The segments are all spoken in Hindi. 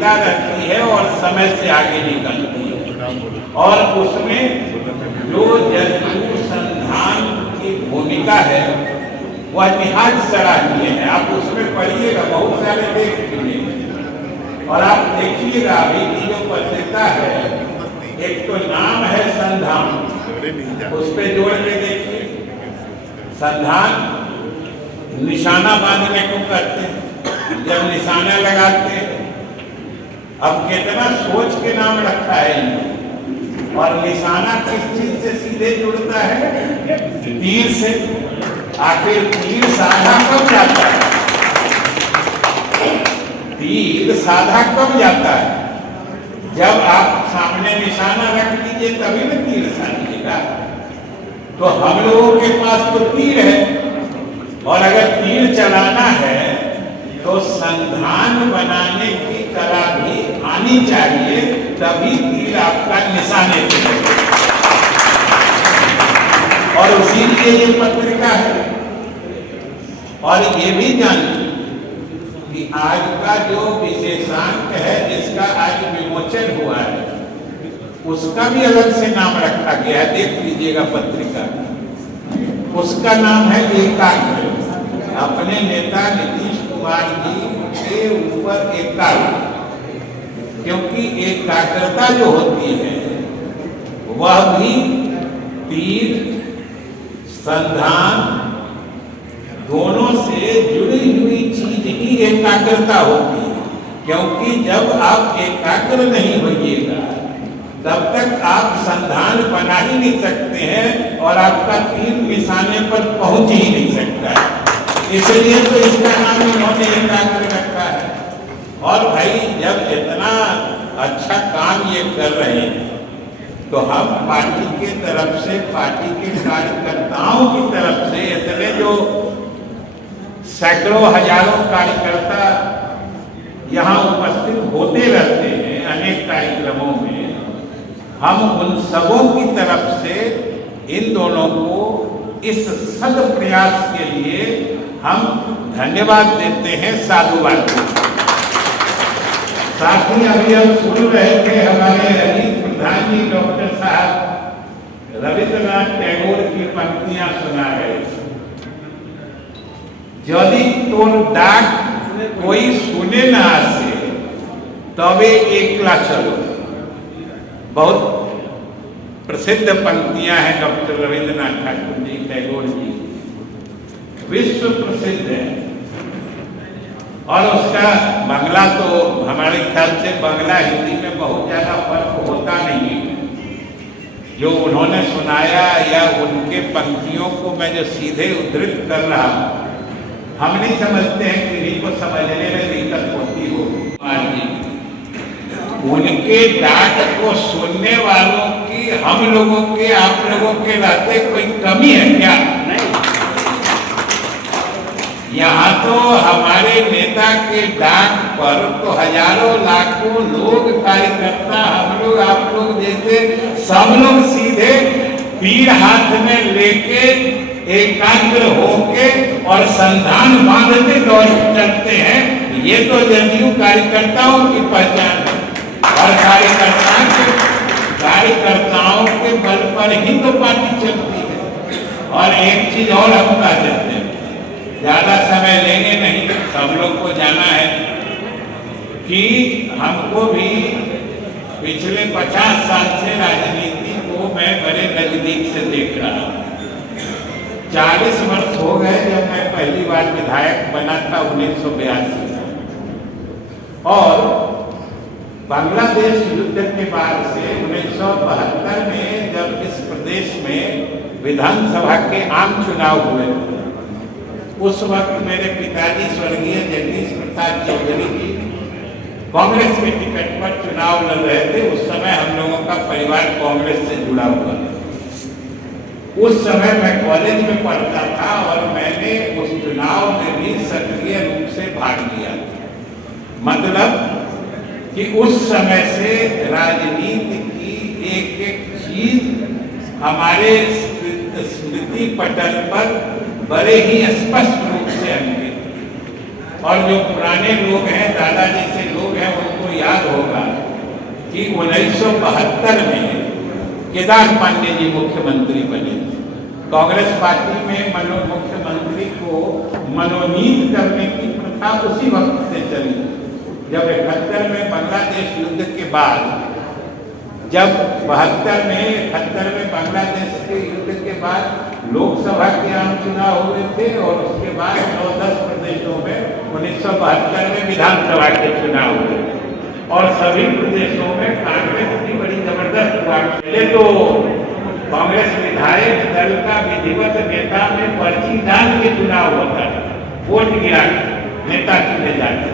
स्थिरता रहती है और समय से आगे निकलती है। और उसमें जो जदयू संधान की भूमिका है वह निहायत सराहनीय है। आप उसमें पढ़िएगा, बहुत सारे लेख मिलेंगे और आप देखिएगा अभी की जो पत्रिका है, एक तो नाम है संधान, उस पर जोड़ के देखिए। संधान निशाना बांधने को कहते हैं, जब निशाना लगाते हैं। अब कितना सोच के नाम रखा है इन्होंने। और निशाना किस चीज से सीधे जुड़ता है? तीर से। आखिर तीर साधा कब जाता है? तीर साधा कब जाता है? जब आप सामने निशाना रख लीजिए तभी ना तीर साधिएगा। तो हम लोगों के पास तो तीर है, और अगर तीर चलाना है तो संधान बनाने की कला भी आनी चाहिए, तभी तीर आपका निशाने पे लगेगा। और उसी लिए ये पत्रिका है। और ये भी जानिए कि आज का जो विशेषांक है जिसका आज विमोचन हुआ है, उसका भी अलग से नाम रखा गया है, देख लीजिएगा पत्रिका। उसका नाम है एकाग्र। अपने नेता नीतीश कुमार जी के ऊपर एकाग्र, क्योंकि एकाग्रता जो होती है वह भी तीर संधान दोनों से जुड़ी हुई चीज ही एकाग्रता होती है। क्योंकि जब आप एकाग्र नहीं होइएगा तब तक आप संधान बना ही नहीं सकते हैं और आपका तीर निशाने पर पहुंच ही नहीं सकता है। इसलिए तो इसका नाम इन्होंने एकाग्र रखा है। और भाई जब इतना अच्छा काम ये कर रहे हैं तो हम पार्टी के तरफ से, पार्टी के कार्यकर्ताओं की तरफ से, इतने जो सैकड़ों हजारों कार्यकर्ता यहाँ उपस्थित होते रहते हैं अनेक कार्यक्रमों में, हम उन सबों की तरफ से इन दोनों को इस सद प्रयास के लिए हम धन्यवाद देते हैं, साधुवाद देते हैं। साथ ही अभी हम सुन रहे थे हमारे अजीत प्रधान जी डॉक्टर साहब रविंद्रनाथ टैगोर की पंक्तियां सुना रहे थे। यदि तोर डाक कोई सुने ना आसे तबे एकला चलो। बहुत प्रसिद्ध पंक्तियां हैं डॉक्टर रविंद्रनाथ ठाकुर जी, टैगोर जी, विश्व प्रसिद्ध है। और उसका बांग्ला तो हमारे ख्याल से बांग्ला हिंदी में बहुत ज्यादा फर्क होता नहीं। जो उन्होंने सुनाया या उनके पंक्तियों को मैं जो सीधे उद्धृत कर रहा हूं, हम नहीं समझते हैं कि इन्हीं को समझने में दिक्कत होती हो। उनके डाक को सुनने वालों की हम लोगों के, आप लोगों के नाते कोई कमी है क्या? नहीं। यहाँ तो हमारे नेता के डाक पर तो हजारों लाखों लोग, कार्यकर्ता, हम लोग, आप लोग जैसे सब लोग सीधे तीर हाथ में लेके एकाग्र होके और संधान बांधते दौड़ चलते हैं। ये तो जदयू कार्यकर्ताओं की पहचान है। और कार्यकर्ताओं के बल पर ही तो पार्टी चलती है। और एक चीज और हम कह देते हैं, ज्यादा समय लेंगे नहीं, सब लोग को जाना है कि हमको भी पिछले 50 साल से राजनीति को मैं बड़े नजदीक से देख रहा हूँ। 40 वर्ष हो गए जब मैं पहली बार विधायक बना था 1982। और बांग्लादेश युद्ध के बाद से 1972 में जब इस प्रदेश में विधानसभा के आम चुनाव हुए, उस वक्त मेरे पिताजी स्वर्गीय जगदीश प्रसाद चौधरी जी कांग्रेस के टिकट पर चुनाव लड़ रहे थे। उस समय हम लोगों का परिवार कांग्रेस से जुड़ा हुआ था। उस समय मैं कॉलेज में पढ़ता था और मैंने उस चुनाव में भी सक्रिय रूप से भाग लिया। मतलब कि उस समय से राजनीति की एक एक चीज हमारे स्मृति पटल पर बड़े ही स्पष्ट रूप से अंकित। और जो पुराने लोग हैं, दादा जैसे लोग हैं, उनको याद होगा कि 1972 में केदार पांडे जी मुख्यमंत्री बने। कांग्रेस पार्टी में मुख्यमंत्री को मनोनीत करने की प्रथा उसी वक्त से चली, जब 71 में बांग्लादेश युद्ध के बाद, जब 72 में 71 में बांग्लादेश के युद्ध के बाद लोकसभा के आम चुनाव हुए थे और उसके बाद 9-10 प्रदेशों में 1972 में विधानसभा के चुनाव हुए और सभी प्रदेशों में कांग्रेस की बड़ी जबरदस्त हुआ। पहले तो कांग्रेस विधायक दल का विधिवत नेता में पर्ची डाल के चुनाव होता है, वोट गिरा नेता चुने जाते।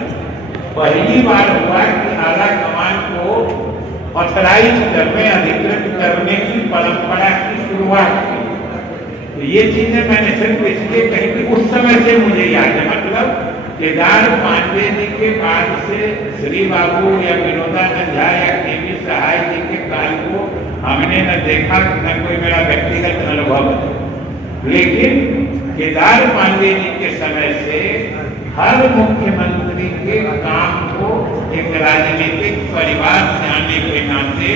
पहली बार हुआ कि आला कमान को ऑथराइज करने, अधिकृत करने की परंपरा की शुरुआत की। तो ये चीजें मैंने सिर्फ इसलिए कही कि उस समय से मुझे याद है, मतलब केदार पांडे जी के बाद से श्री बाबू या विनोदानंद झा या के.वी. सहाय जी के काल को हमने न देखा, न कोई मेरा व्यक्तिगत अनुभव है। लेकिन केदार पांडे जी के समय से हर मुख्यमंत्री के काम को एक राजनीतिक परिवार से आने के नाते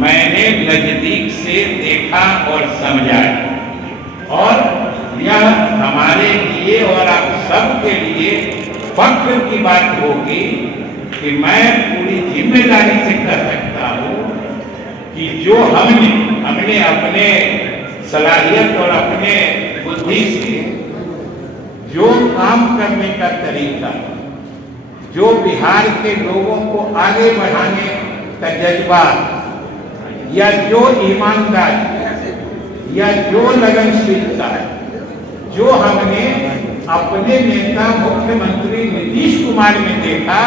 मैंने नजदीक से देखा और समझा, और यह हमारे लिए और आप सबके लिए फख्र की बात होगी कि मैं पूरी जिम्मेदारी से कह सकता हूँ कि जो हमने अपने सलाहियत और अपने बुद्धि से जो काम करने का तरीका, जो बिहार के लोगों को आगे बढ़ाने का जज्बा, या जो ईमानदारी, या जो लगनशीलता जो हमने अपने नेता मुख्यमंत्री नीतीश कुमार में देखा,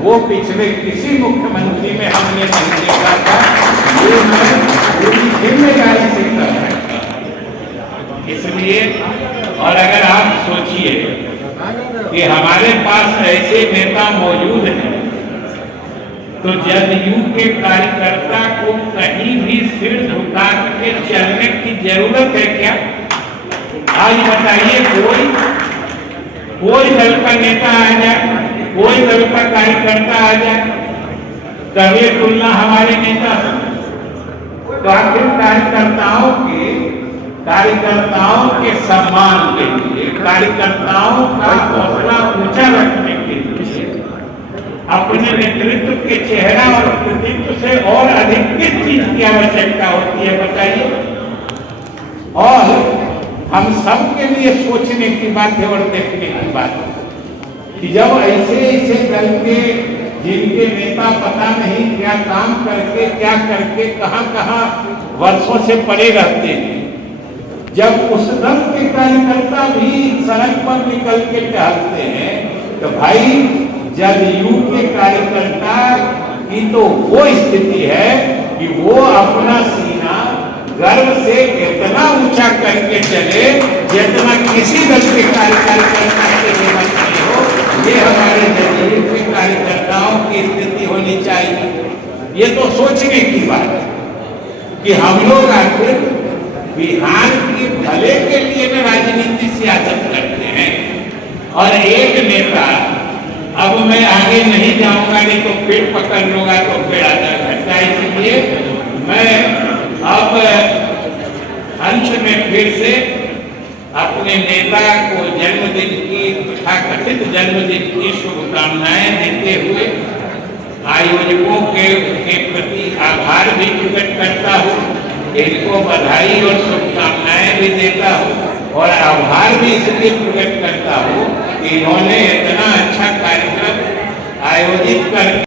वो पिछले किसी मुख्यमंत्री में हमने नहीं देखा था। ये मैं पूरी जिम्मेदारी से कर सकता हूं। इसलिए, और अगर आप सोचिए कि हमारे पास ऐसे नेता मौजूद हैं, तो जदयू के कार्यकर्ता को कहीं भी सिर झुका के चलने की जरूरत है क्या? आज बताइए, कोई दल का नेता आ जाए, कोई दल का कार्यकर्ता आ जाए, करिए तुलना हमारे नेता से। तो आखिर कार्यकर्ताओं के सम्मान के लिए, कार्यकर्ताओं का हौसला ऊंचा रखने के लिए अपने नेतृत्व के चेहरा और कृतित्व से और अधिक किस चीज की आवश्यकता होती है बताइए? और हम सबके लिए सोचने की बात है और देखने की बात है कि जब ऐसे दल के जिनके नेता पता नहीं क्या काम करके, क्या करके, कहां वर्षों से पड़े रहते हैं, जब उस दल के कार्यकर्ता भी सड़क पर निकल के टहलते हैं, तो भाई जदयू के कार्यकर्ता की तो वो स्थिति है कि वो अपना सीना गर्व से इतना ऊंचा करके चले जितना किसी दल के कार्यकर्ता के हिम्मत नहीं हो। ये हमारे जदयू के कार्यकर्ताओं की स्थिति होनी चाहिए। ये तो सोचने की बात है कि हम लोग आखिर बिहार के भले के लिए में राजनीति सियासत करते हैं। और एक नेता, अब मैं आगे नहीं जाऊंगा, नहीं तो फिर पकड़ लूंगा तो फिर आधा घंटा, इसलिए मैं अब अंत में फिर से अपने नेता को जन्मदिन की, तथाकथित जन्मदिन की शुभकामनाएं देते हुए आयोजकों के प्रति आभार भी प्रकट करता हूँ, इनको बधाई और शुभकामनाएं भी देता हूँ और आभार भी इसलिए प्रकट करता हूँ कि इन्होंने इतना अच्छा कार्यक्रम आयोजित कर